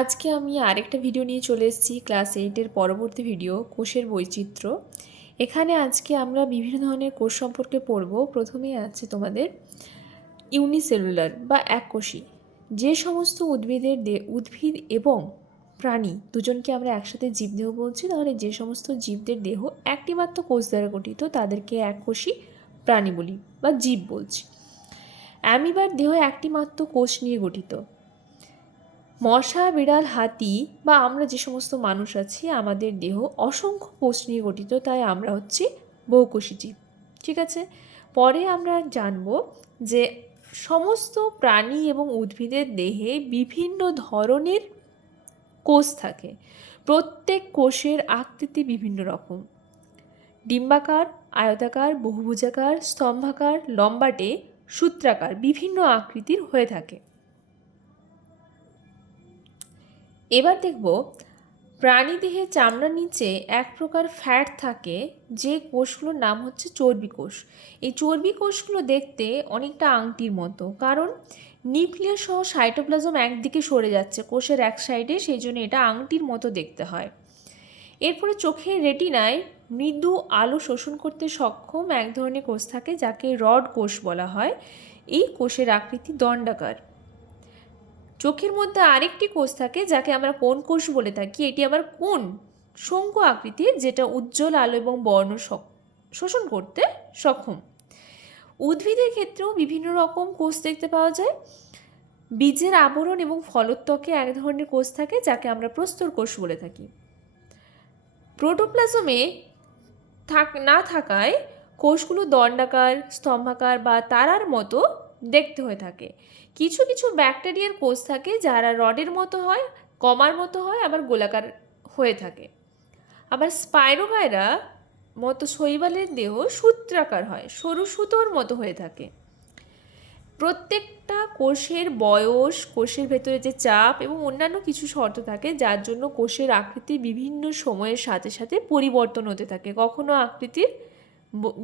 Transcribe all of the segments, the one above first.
আজকে আমি আরেকটা ভিডিও নিয়ে চলে এসেছি ক্লাস 8-এর পরবর্তী ভিডিও কোষের বৈচিত্র্য। এখানে আজকে আমরা বিভিন্ন ধরনের কোষ সম্পর্কে পড়ব। প্রথমেই আছে তোমাদের ইউনিসেলুলার বা এককোষী। যে সমস্ত উদ্ভিদ এবং প্রাণী দুজনকে আমরা একসাথে জীবদেহ বলছি, তাহলে যে সমস্ত জীবদের দেহ একটি মাত্র কোষ দ্বারা গঠিত তাদেরকে এককোষী প্রাণী বলি বা জীব বলছি। অ্যামিবার দেহ একটি মাত্র কোষ নিয়ে গঠিত। মশা, বিড়াল, হাতি বা আমরা যে সমস্ত মানুষ আছি আমাদের দেহ অসংখ্য কোষ নিয়ে গঠিত, তাই আমরা হচ্ছি বহুকোষী জীব। ঠিক আছে, পরে আমরা জানব যে সমস্ত প্রাণী এবং উদ্ভিদের দেহে বিভিন্ন ধরনের কোষ থাকে। প্রত্যেক কোষের আকৃতি বিভিন্ন রকম, ডিম্বাকার, আয়তাকার, বহুভুজাকার, স্তম্ভাকার, লম্বাটে, সূত্রাকার বিভিন্ন আকৃতির হয়ে থাকে। এবার দেখব প্রাণীদেহে চামড়ার নিচে এক প্রকার ফ্যাট থাকে, যে কোষগুলোর নাম হচ্ছে চর্বি কোষ। এই চর্বি কোষগুলো দেখতে অনেকটা আংটির মতো, কারণ নিউক্লিয়াস সহ সাইটোপ্লাজম একদিকে সরে যাচ্ছে কোষের এক সাইডে, সেই জন্য এটা আংটির মতো দেখতে হয়। এরপরে চোখের রেটিনায় মৃদু আলো শোষণ করতে সক্ষম এক ধরনের কোষ থাকে, যাকে রড কোষ বলা হয়। এই কোষের আকৃতি দণ্ডাকার। চোখের মধ্যে আরেকটি কোষ থাকে যাকে আমরা কোণ কোষ বলে থাকি। এটি আবার কোণ শঙ্কু আকৃতির, যেটা উজ্জ্বল আলো এবং বর্ণ শোষণ করতে সক্ষম। উদ্ভিদের ক্ষেত্রেও বিভিন্ন রকম কোষ দেখতে পাওয়া যায়। বীজের আবরণ এবং ফলত্বকে এক ধরনের কোষ থাকে যাকে আমরা প্রস্তর কোষ বলে থাকি। প্রোটোপ্লাজমে না থাকায় কোষগুলো দণ্ডাকার, স্তম্ভাকার বা তারার মতো দেখতে হয়ে থাকে। কিছু কিছু ব্যাকটেরিয়ার কোষ থাকে যারা রডের মতো হয়, কমার মতো হয়, আবার গোলাকার হয়ে থাকে। আবার স্পাইরোগাইরা মতো শৈবালের দেহ সূত্রাকার হয়, সরু সুতোর মতো হয়ে থাকে। প্রত্যেকটা কোষের বয়স, কোষের ভেতরে যে চাপ এবং অন্যান্য কিছু শর্ত থাকে, যার জন্য কোষের আকৃতি বিভিন্ন সময়ের সাথে সাথে পরিবর্তন হতে থাকে। কখনো আকৃতির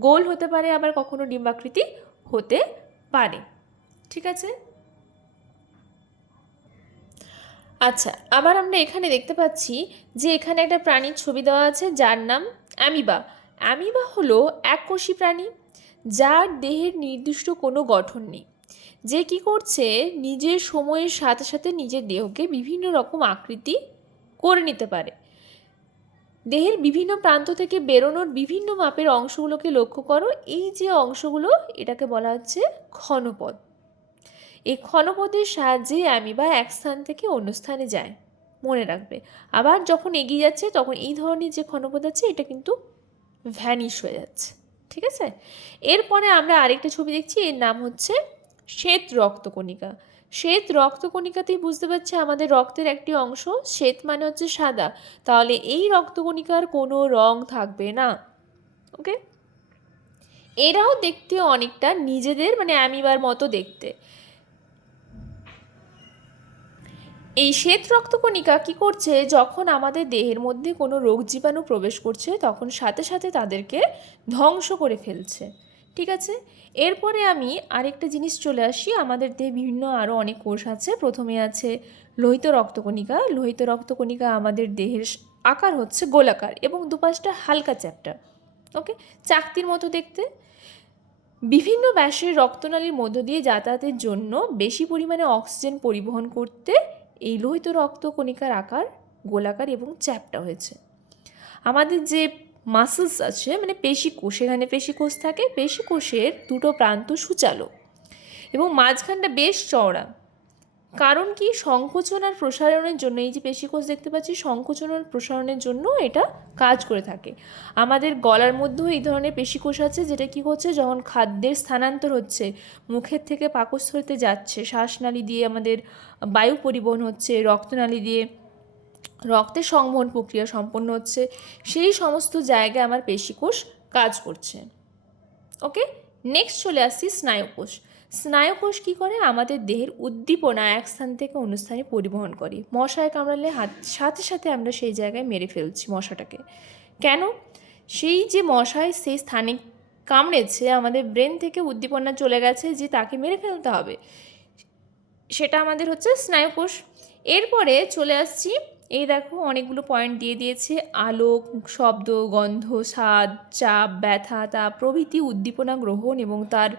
গোল হতে পারে, আবার কখনো ডিম্বাকৃতি হতে পারে। ঠিক আছে, আচ্ছা, আবার আমরা এখানে দেখতে পাচ্ছি যে এখানে একটা প্রাণীর ছবি দেওয়া আছে যার নাম অ্যামিবা। অ্যামিবা হলো এককোষী প্রাণী যার দেহের নির্দিষ্ট কোনো গঠন নেই, যে কি করছে নিজের সময়ের সাথে সাথে নিজের দেহকে বিভিন্ন রকম আকৃতি করে নিতে পারে। দেহের বিভিন্ন প্রান্ত থেকে বেরোনোর বিভিন্ন মাপের অংশগুলোকে লক্ষ্য করো। এই যে অংশগুলো, এটাকে বলা হচ্ছে ক্ষণপদ। এই ক্ষণপদের সাহায্যে অ্যামিবা এক স্থান থেকে অন্য স্থানে যায়, মনে রাখবে। আবার যখন এগিয়ে যাচ্ছে তখন এই ধরনের যে ক্ষণপদ আছে এটা কিন্তু ভ্যানিশ হয়ে যাচ্ছে। ঠিক আছে, এরপরে আমরা আরেকটা ছবি দেখছি, এর নাম হচ্ছে শ্বেত রক্তকণিকা। শ্বেত রক্তকণিকাতেই বুঝতে পারছি আমাদের রক্তের একটি অংশ, শ্বেত মানে হচ্ছে সাদা, তাহলে এই রক্তকণিকার কোনো রং থাকবে না। ওকে, এরাও দেখতে অনেকটা নিজেদের মানে অ্যামিবার মতো দেখতে। এই শ্বেত রক্তকণিকা কি করছে, যখন আমাদের দেহের মধ্যে কোনো রোগ জীবাণু প্রবেশ করছে তখন সাথে সাথে তাদেরকে ধ্বংস করে ফেলছে। ঠিক আছে, এরপরে আমি আরেকটা জিনিস চলে আসি। আমাদের দেহে বিভিন্ন আরও অনেক কোষ আছে। প্রথমে আছে লোহিত রক্তকণিকা। লোহিত রক্তকণিকা আমাদের দেহের আকার হচ্ছে গোলাকার এবং দুপাশটা হালকা চ্যাপ্টা। ওকে, চাকতির মতো দেখতে। বিভিন্ন ব্যাসের রক্তনালীর মধ্য দিয়ে যাতায়াতের জন্য বেশি পরিমাণে অক্সিজেন পরিবহন করতে এই লোহিত রক্তকণিকার আকার গোলাকার এবং চ্যাপ্টা হয়েছে। আমাদের যে মাসেলস আছে মানে পেশিকোষ, এখানে পেশিকোষ থাকে। পেশিকোষের দুটো প্রান্ত সূচালো এবং মাঝখানটা বেশ চওড়া। কারণ কি, সংকোচন আর প্রসারণের জন্য এই যে পেশিকোষ দেখতে পাচ্ছি, সংকোচন আর প্রসারণের জন্য এটা কাজ করে থাকে। আমাদের গলার মধ্যেও এই ধরনের পেশিকোষ আছে, যেটা কি করছে, যখন খাদ্যের স্থানান্তর হচ্ছে, মুখের থেকে পাকস্থলিতে যাচ্ছে, শ্বাসনালী দিয়ে আমাদের বায়ু পরিবহন হচ্ছে, রক্তনালী দিয়ে রক্তের সংবহন প্রক্রিয়া সম্পন্ন হচ্ছে, সেই সমস্ত জায়গায় আমার পেশিকোষ কাজ করছে। ওকে, নেক্সট চলে আসছি স্নায়ুকোষ। স্নায়ুকোষ কী করে, আমাদের দেহের উদ্দীপনা এক স্থান থেকে অন্য স্থানে পরিবহন করে। মশায় কামড়ালে সাথে সাথে আমরা সেই জায়গায় মেরে ফেলছি মশাটাকে। কেন, সেই যে মশায় সেই স্থানে কামড়েছে, আমাদের ব্রেন থেকে উদ্দীপনা চলে গেছে যে তাকে মেরে ফেলতে হবে। সেটা আমাদের হচ্ছে স্নায়ুকোষ। এরপরে চলে আসছি, এই দেখো অনেকগুলো পয়েন্ট দিয়ে দিয়েছে, আলোক, শব্দ, গন্ধ, স্বাদ, চাপ, ব্যথা, তাপ প্রভৃতি উদ্দীপনা গ্রহণ এবং তার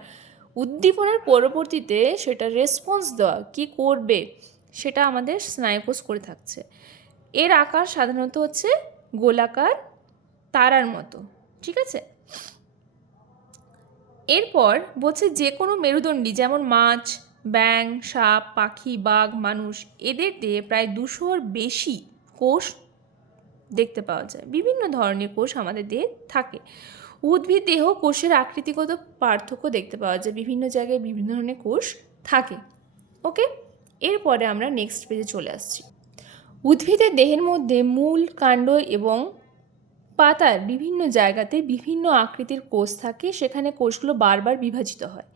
উদ্দীপনার পরবর্তীতে সেটা রেসপন্স দেওয়া, কী করবে সেটা আমাদের স্নায়ুকোষ করে থাকছে। এর আকার সাধারণত হচ্ছে গোলাকার তারার মতো, ঠিক আছে। এরপর বলছে যে কোনো মেরুদণ্ডী যেমন মাছ, ব্যাঙ, সাপ, পাখি, বাঘ, মানুষ এদের দিয়ে প্রায় 200-র বেশি কোষ দেখতে পাওয়া যায়। বিভিন্ন ধরনের কোষ আমাদের দেহে থাকে। উদ্ভিদ দেহ কোষের আকৃতিগত পার্থক্য দেখতে পাওয়া যায়, বিভিন্ন জায়গায় বিভিন্ন ধরনের কোষ থাকে। ওকে, এরপরে আমরা নেক্সট পেজে চলে আসছি। উদ্ভিদের দেহের মধ্যে মূল, কাণ্ড এবং পাতার বিভিন্ন জায়গাতে বিভিন্ন আকৃতির কোষ থাকে, সেখানে কোষগুলো বারবার বিভাজিত হয়।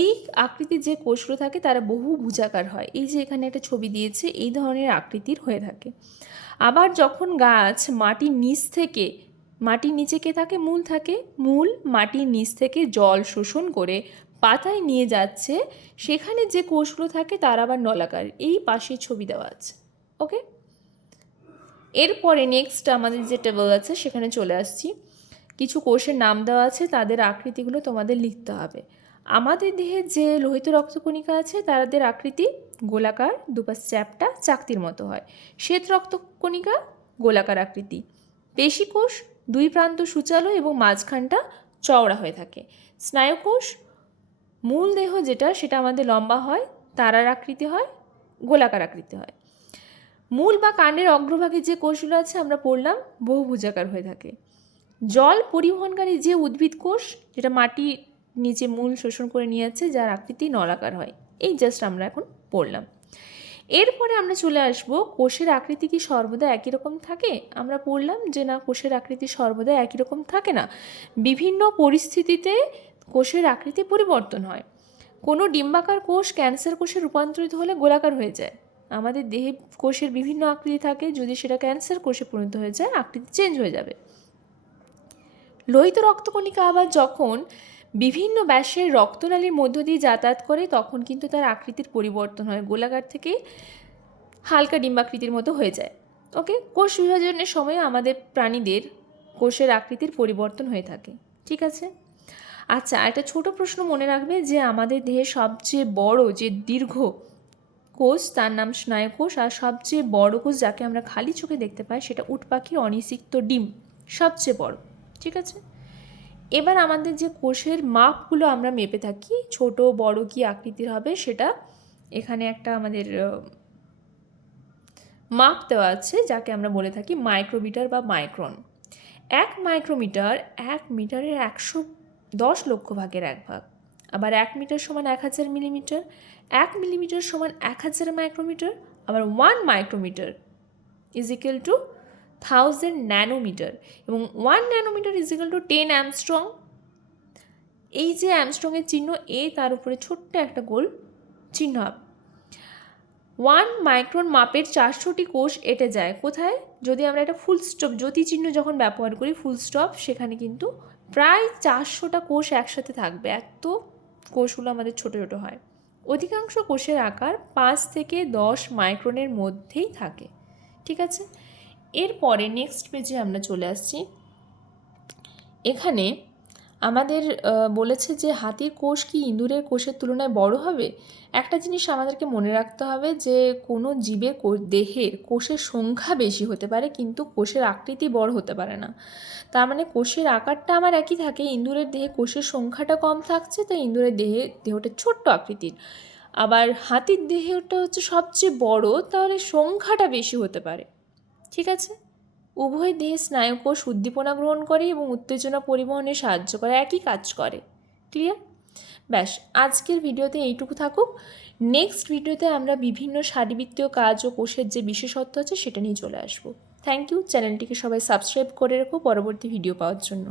এই আকৃতির যে কোষগুলো থাকে তারা বহু ভুজাকার হয়। এই যে এখানে একটা ছবি দিয়েছে, এই ধরনের আকৃতির হয়ে থাকে। আবার যখন গাছ মাটির নিচে কে থাকে? মূল থাকে। মূল মাটির নিচ থেকে জল শোষণ করে পাতায় নিয়ে যাচ্ছে, সেখানে যে কোষগুলো থাকে তারা আবার নলাকার। এই পাশে ছবি দেওয়া আছে। ওকে, এরপরে নেক্সট আমাদের যে টেবল আছে সেখানে চলে আসছি। কিছু কোষের নাম দেওয়া আছে, তাদের আকৃতিগুলো তোমাদের লিখতে হবে। আমাদের দেহে যে লোহিত রক্তকণিকা আছে তাদের আকৃতি গোলাকার, দুপাশ চ্যাপ্টা, চাকতির মতো হয়। শ্বেত রক্তকণিকা গোলাকার আকৃতি। পেশিকোষ দুই প্রান্ত সূচালো এবং মাঝখানটা চওড়া হয়ে থাকে। স্নায়ুকোষ মূল দেহ যেটা সেটা আমাদের লম্বা হয়, তারার আকৃতি হয়, গোলাকার আকৃতি হয়। মূল বা কাণ্ডের অগ্রভাগে যে কোষগুলো আছে আমরা পড়লাম বহুভুজাকার হয়ে থাকে। জল পরিবহনকারী যে উদ্ভিদ কোষ, যেটা মাটি নিচে মূল শোষণ করে নিয়ে যাচ্ছে, যার আকৃতি নলাকার হয়। এই জাস্ট আমরা এখন পড়লাম। এরপরে আমরা চলে আসব, কোষের আকৃতি কি সর্বদা একই রকম থাকে? আমরা পড়লাম যে না, কোষের আকৃতি সর্বদা একই রকম থাকে না, বিভিন্ন পরিস্থিতিতে কোষের আকৃতি পরিবর্তন হয়। কোনো ডিম্বাকার কোষ ক্যান্সার কোষে রূপান্তরিত হলে গোলাকার হয়ে যায়। আমাদের দেহে কোষের বিভিন্ন আকৃতি থাকে, যদি সেটা ক্যান্সার কোষে পরিণত হয়ে যায় আকৃতি চেঞ্জ হয়ে যাবে। লোহিত রক্তকণিকা আবার যখন বিভিন্ন ব্যাসের রক্তনালীর মধ্য দিয়ে যাতায়াত করে তখন কিন্তু তার আকৃতির পরিবর্তন হয়, গোলাকার থেকে হালকা ডিম্বাকৃতির মতো হয়ে যায়। ওকে, কোষ বিভাজনের সময় আমাদের প্রাণীদের কোষের আকৃতির পরিবর্তন হয়ে থাকে, ঠিক আছে। আচ্ছা, একটা ছোট প্রশ্ন মনে রাখবে যে আমাদের দেহে সবচেয়ে বড় যে দীর্ঘ কোষ তার নাম স্নায়ুকোষ, আর সবচেয়ে বড় কোষ যাকে আমরা খালি চোখে দেখতে পাই সেটা উট পাখির অনিষিক্ত ডিম, সবচেয়ে বড়, ঠিক আছে। এবার আমাদের যে কোষের মাপগুলো আমরা মেপে থাকি, ছোট বড় কি আকৃতির হবে, সেটা এখানে একটা আমাদের মাপ দেওয়া আছে যাকে আমরা বলে থাকি মাইক্রোমিটার বা মাইক্রন। 1 মাইক্রোমিটার 1 মিটারের 110 লক্ষ ভাগের 1 ভাগ। আবার 1 মিটার সমান 1000 মিলিমিটার, 1 মিলিমিটার সমান 1000 মাইক্রোমিটার, আবার 1 micrometre is equal to 1000 nanometre, এবং 1 nanometre is equal to 10 angstrom. এই যে অ্যামস্ট্রংয়ের চিহ্ন এ, তার উপরে ছোট্ট একটা গোল চিহ্ন হবে। 1 মাইক্রন মাপের 400টি কোষ এঁটে যায় কোথায়? যদি আমরা একটা ফুল স্টপ জ্যোতি চিহ্ন যখন ব্যবহার করি, ফুল স্টপ, সেখানে কিন্তু প্রায় 400টা কোষ একসাথে থাকবে, এত কোষগুলো আমাদের ছোট ছোট হয়। অধিকাংশ কোষের আকার 5 থেকে 10 মাইক্রনের মধ্যেই থাকে, ঠিক আছে। এরপরে নেক্সট পেজে আমরা চলে আসছি। এখানে আমাদের বলেছে যে হাতির কোষ কি ইঁদুরের কোষের তুলনায় বড় হবে? একটা জিনিস আমাদেরকে মনে রাখতে হবে যে কোনো জীবের দেহের কোষের সংখ্যা বেশি হতে পারে কিন্তু কোষের আকৃতি বড় হতে পারে না। তার মানে কোষের আকারটা আমার একই থাকে, ইঁদুরের দেহে কোষের সংখ্যাটা কম থাকছে, তাই ইঁদুরের দেহটা ছোট্ট আকৃতির। আবার হাতির দেহটা হচ্ছে সবচেয়ে বড়, তাহলে সংখ্যাটা বেশি হতে পারে, ঠিক আছে। উভয় দেহে স্নায়ুকোষ উদ্দীপনা গ্রহণ করে এবং উত্তেজনা পরিবহনে সাহায্য করে, একই কাজ করে। ক্লিয়ার? ব্যাস, আজকের ভিডিওতে এইটুকু থাকুক। নেক্সট ভিডিওতে আমরা বিভিন্ন শারীরবৃত্তীয় কাজ ও কোষের যে বিশেষত্ব আছে সেটা নিয়ে চলে আসবো। Thank you. চ্যানেলটিকে সবাই সাবস্ক্রাইব করে রেখো পরবর্তী ভিডিও পাওয়ার জন্য।